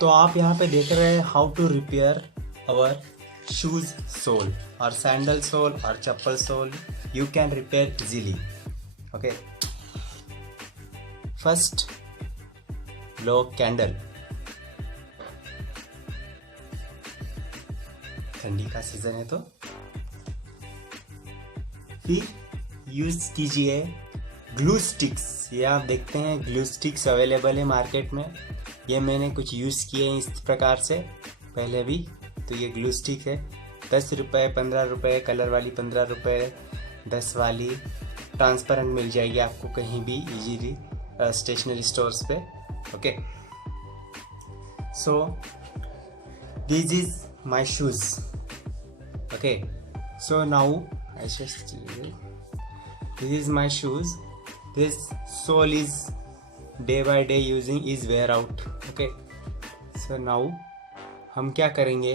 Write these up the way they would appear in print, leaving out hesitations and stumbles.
तो आप यहाँ पे देख रहे हैं how to repair our shoes sole और सैंडल सोल और chappal sole you can repair easily. Okay, first low candle. ठंडी का सीजन है तो फिर यूज कीजिए ग्लू स्टिक्स. ये आप देखते हैं ग्लू स्टिक्स अवेलेबल है मार्केट में. ये मैंने कुछ यूज़ किए हैं इस प्रकार से पहले भी. तो ये ग्लू स्टिक है 10 रुपये 15 रुपये, कलर वाली 15 रुपये, 10 वाली ट्रांसपेरेंट मिल जाएगी आपको कहीं भी इजीली स्टेशनरी स्टोर्स पे. Okay, so this is my shoes. Okay, so now I just this is my shoes. This sole is day by day using is wear out. Okay, so now हम क्या करेंगे,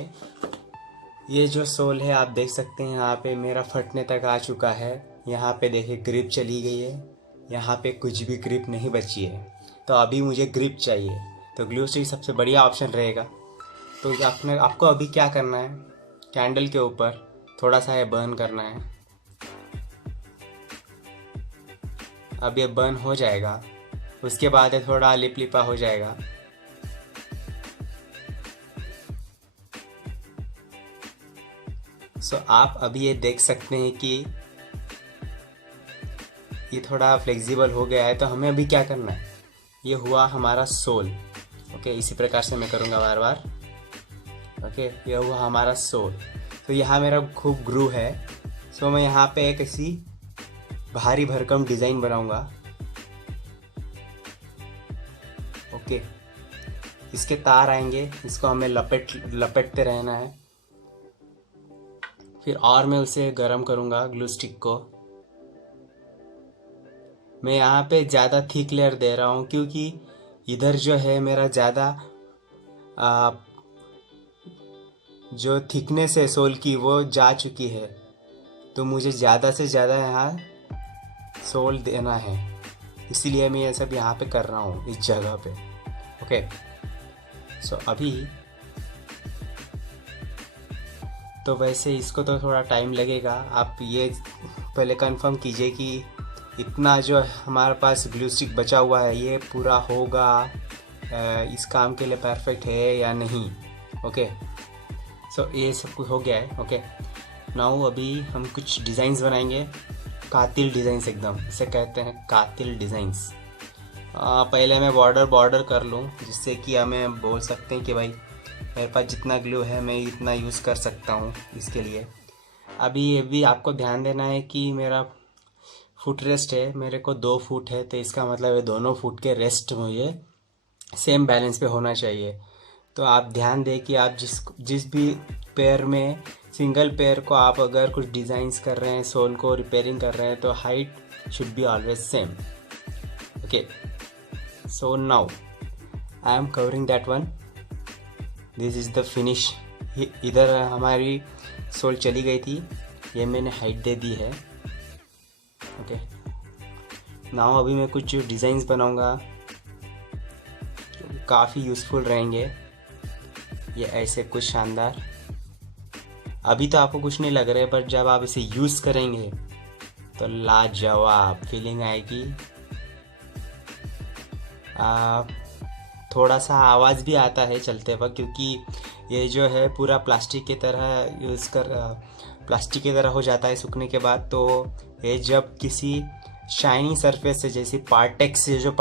ये जो soul है आप देख सकते हैं यहाँ पे मेरा फटने तक आ चुका है. यहाँ पे देखिए ग्रिप चली गई है, यहाँ पे कुछ भी ग्रिप नहीं बची है. तो अभी मुझे ग्रिप चाहिए तो ग्लू स्टिक सबसे बढ़िया ऑप्शन रहेगा. तो आपको अभी क्या करना है, कैंडल के ऊपर थोड़ा सा ये बर्न करना है. अब ये बर्न हो जाएगा, उसके बाद ये थोड़ा लिप लिपा हो जाएगा. सो आप अभी ये देख सकते हैं कि ये थोड़ा फ्लेक्सिबल हो गया है. तो हमें अभी क्या करना है, ये हुआ हमारा सोल. ओके, इसी प्रकार से मैं करूँगा बार बार. ओके, ये हुआ हमारा सोल. तो यहाँ मेरा खूब ग्रू है. सो मैं यहाँ पे एक ऐसी भारी भरकम डिज़ाइन बनाऊंगा. ओके, इसके तार आएंगे, इसको हमें लपेटते रहना है. फिर और मैं उसे गर्म करूंगा ग्लू स्टिक को. मैं यहाँ पे ज़्यादा थिक लेयर दे रहा हूँ क्योंकि इधर जो है मेरा ज़्यादा जो थिकनेस है सोल की वो जा चुकी है. तो मुझे ज़्यादा से ज़्यादा यहाँ सोल देना है, इसीलिए मैं ये सब यहाँ पे कर रहा हूँ इस जगह पे. ओके, सो अभी तो वैसे इसको तो थोड़ा टाइम लगेगा. आप ये पहले कंफर्म कीजिए कि इतना जो हमारे पास ग्लू स्टिक बचा हुआ है ये पूरा होगा, इस काम के लिए परफेक्ट है या नहीं. ओके, सो ये सब कुछ हो गया है. ओके, नाउ अभी हम कुछ डिज़ाइंस बनाएंगे, कातिल डिज़ाइंस एकदम, इसे कहते हैं कातिल डिज़ाइंस. पहले मैं बॉर्डर कर लूँ जिससे कि हमें बोल सकते हैं कि भाई मेरे पास जितना ग्लू है मैं इतना यूज़ कर सकता हूँ इसके लिए. अभी ये भी आपको ध्यान देना है कि मेरा फुट रेस्ट है, मेरे को 2 फुट है. तो इसका मतलब है दोनों फुट के रेस्ट मुझे सेम बैलेंस पे होना चाहिए. तो आप ध्यान दें कि आप जिस भी पैर में सिंगल पैर को आप अगर कुछ डिज़ाइंस कर रहे हैं, सोल को रिपेयरिंग कर रहे हैं, तो height should be always same. Okay, so now I am covering that one. This is the finish. इधर हमारी सोल चली गई थी, ये मैंने हाइट दे दी है. ओके, नाउ अभी मैं कुछ डिज़ाइंस बनाऊंगा जो काफ़ी यूज़फुल रहेंगे. ये ऐसे कुछ शानदार. अभी तो आपको कुछ नहीं लग रहा है, पर जब आप इसे यूज़ करेंगे तो लाजवाब फीलिंग आएगी. थोड़ा सा आवाज़ भी आता है चलते वक्त क्योंकि ये जो है पूरा प्लास्टिक की तरह हो जाता है सूखने के बाद. तो ये जब किसी शाइनी सरफेस से, जैसे पार्टेक्स से जो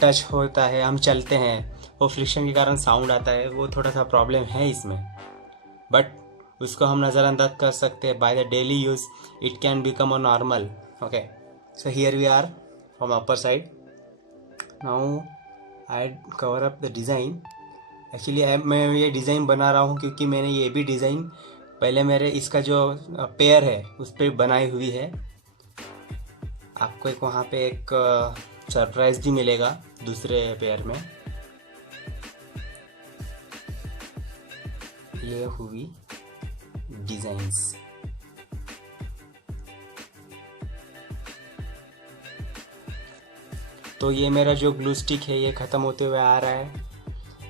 टच होता है, हम चलते हैं, वो फ्रिक्शन के कारण साउंड आता है. वो थोड़ा सा प्रॉब्लम है इसमें, बट उसको हम नज़रअंदाज कर सकते हैं. By the daily use it can become a normal. Okay, so here we are from upper side. Now I cover up the design. Actually मैं ये डिज़ाइन बना रहा हूँ क्योंकि मैंने ये भी डिज़ाइन पहले मेरे इसका जो पेयर है उस पर बनाई हुई है. आपको वहाँ पे एक सरप्राइज़ भी मिलेगा दूसरे पेयर में. ये हुई डिज़ाइंस. तो ये मेरा जो ग्लू स्टिक है ये ख़त्म होते हुए आ रहा है,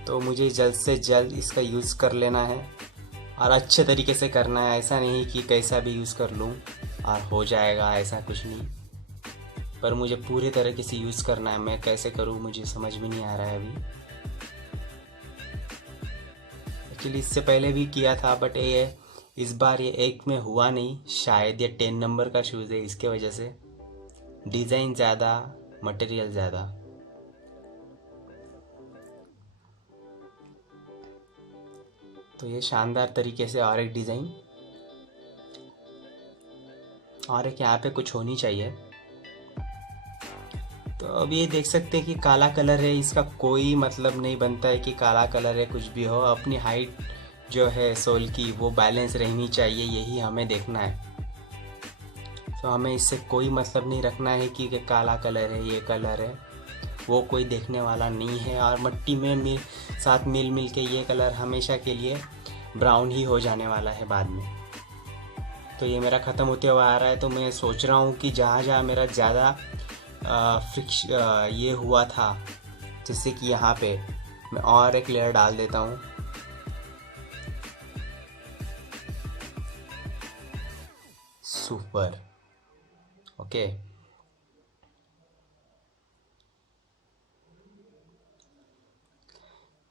तो मुझे जल्द से जल्द इसका यूज़ कर लेना है और अच्छे तरीके से करना है। ऐसा नहीं कि कैसा भी यूज़ कर लूँ और हो जाएगा, ऐसा कुछ नहीं, पर मुझे पूरे तरीके से यूज़ करना है। मैं कैसे करूँ मुझे समझ में नहीं आ रहा है अभी। एक्चुअली इससे पहले भी किया था, बट ये इस बार ये एक में हुआ नहीं, शायद ये 10 नंबर का शूज़ है, इसके वजह से डिज़ाइन ज़्यादा, मटेरियल ज़्यादा। तो ये शानदार तरीके से और एक डिज़ाइन, और एक यहाँ पे कुछ होनी चाहिए। तो अब ये देख सकते हैं कि काला कलर है, इसका कोई मतलब नहीं बनता है कि काला कलर है, कुछ भी हो, अपनी हाइट जो है सोल की वो बैलेंस रहनी चाहिए, यही हमें देखना है। तो हमें इससे कोई मतलब नहीं रखना है कि काला कलर है, ये कलर है, वो कोई देखने वाला नहीं है। और मिट्टी में साथ मिल के ये कलर हमेशा के लिए ब्राउन ही हो जाने वाला है बाद में। तो ये मेरा ख़त्म होते हुए आ रहा है, तो मैं सोच रहा हूँ कि जहाँ जहाँ मेरा ज़्यादा ये हुआ था, जैसे कि यहाँ पे मैं और एक लेयर डाल देता हूँ। Super, okay.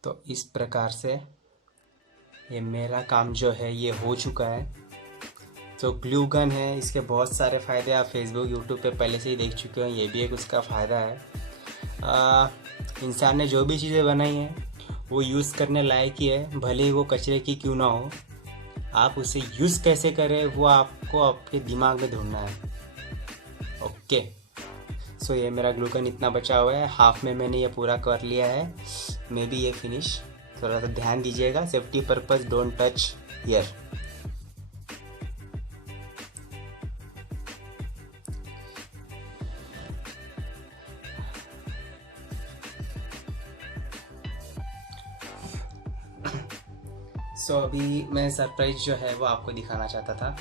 तो इस प्रकार से ये मेरा काम जो है ये हो चुका है। तो ग्लू गन है, इसके बहुत सारे फ़ायदे आप फेसबुक यूट्यूब पे पहले से ही देख चुके हैं, ये भी एक उसका फ़ायदा है। इंसान ने जो भी चीज़ें बनाई हैं वो यूज़ करने लायक ही है, भले ही वो कचरे की क्यों ना हो। आप उसे यूज़ कैसे करें वो आपको आपके दिमाग में ढूंढना है। ओके, सो ये मेरा ग्लू गन इतना बचा हुआ है, हाफ में मैंने ये पूरा कर लिया है, मे बी ये फिनिश। थोड़ा सा ध्यान दीजिएगा, safety purpose, don't touch here. So अभी मैं सरप्राइज जो है वो आपको दिखाना चाहता था।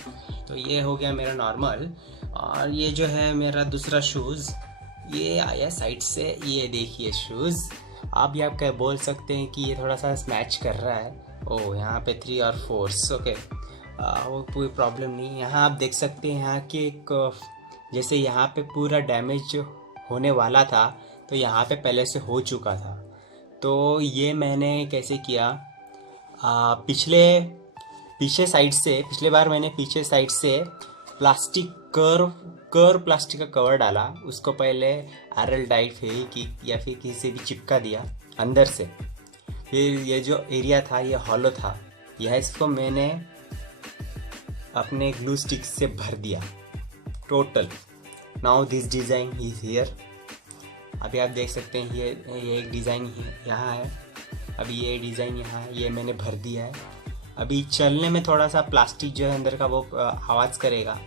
तो ये हो गया मेरा नॉर्मल, और ये जो है मेरा दूसरा शूज़, ये आया साइड से। ये देखिए शूज़, आप भी आप क्या बोल सकते हैं कि ये थोड़ा सा स्मैच कर रहा है। ओह, यहाँ पे 3 और 4, ओके, वो कोई प्रॉब्लम नहीं। यहाँ आप देख सकते हैं यहाँ के एक, जैसे यहाँ पे पूरा डैमेज होने वाला था, तो यहाँ पे पहले से हो चुका था। तो ये मैंने कैसे किया, पीछे साइड से, पिछले बार मैंने पीछे साइड से प्लास्टिक कर्व प्लास्टिक का कवर डाला, उसको पहले आरएल डाई फेविक्विक या फिर किसी से भी चिपका दिया अंदर से। फिर ये जो एरिया था ये हॉलो था, यह इसको मैंने अपने ग्लू स्टिक से भर दिया total. Now this design is here. अभी आप देख सकते हैं ये एक डिज़ाइन यहाँ है, अभी ये डिज़ाइन यहाँ, ये मैंने भर दिया है। अभी चलने में थोड़ा सा प्लास्टिक जो है अंदर का वो आवाज़ करेगा,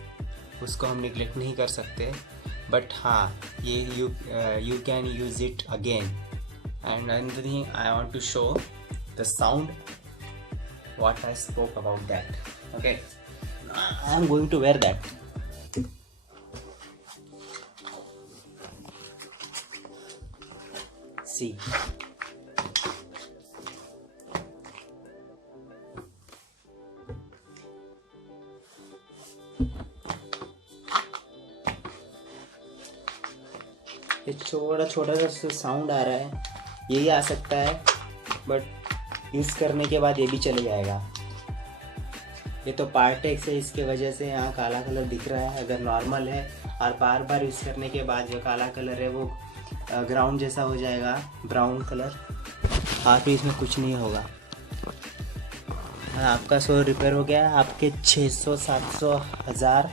उसको हम निगलेक्ट नहीं कर सकते, बट हाँ ये you can use it again. And another thing I want to show the sound what I spoke about that. Okay, I am going to wear that. See, ये छोटा छोटा सा साउंड आ रहा है, यही आ सकता है, बट यूज़ करने के बाद ये भी चले जाएगा। ये तो पार्टेक्स है, इसके वजह से यहाँ काला कलर दिख रहा है। अगर नॉर्मल है और बार बार यूज़ करने के बाद जो काला कलर है वो ग्राउंड जैसा हो जाएगा, ब्राउन कलर, और फिर इसमें कुछ नहीं होगा। आपका 100 रिपेयर हो गया, आपके 600, 700, 1000,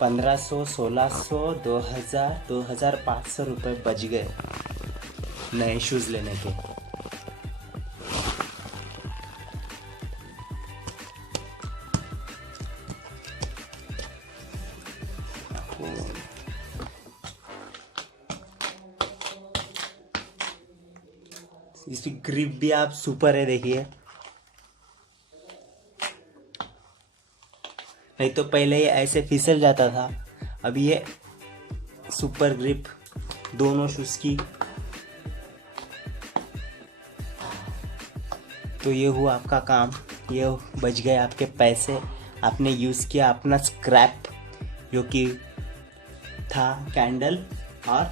1500, 1600, 2000, 2500 रुपये बच गए नए शूज़ लेने के। इसकी ग्रिप भी आप सुपर है, देखिए, नहीं तो पहले ये ऐसे फिसल जाता था, अभी ये सुपर ग्रिप दोनों शूज़ की। तो ये हुआ आपका काम, ये बच गए आपके पैसे। आपने यूज़ किया अपना स्क्रैप जो कि था कैंडल और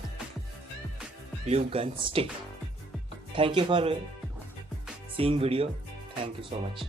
glue gun stick. Thank you for seeing video. Thank you so much.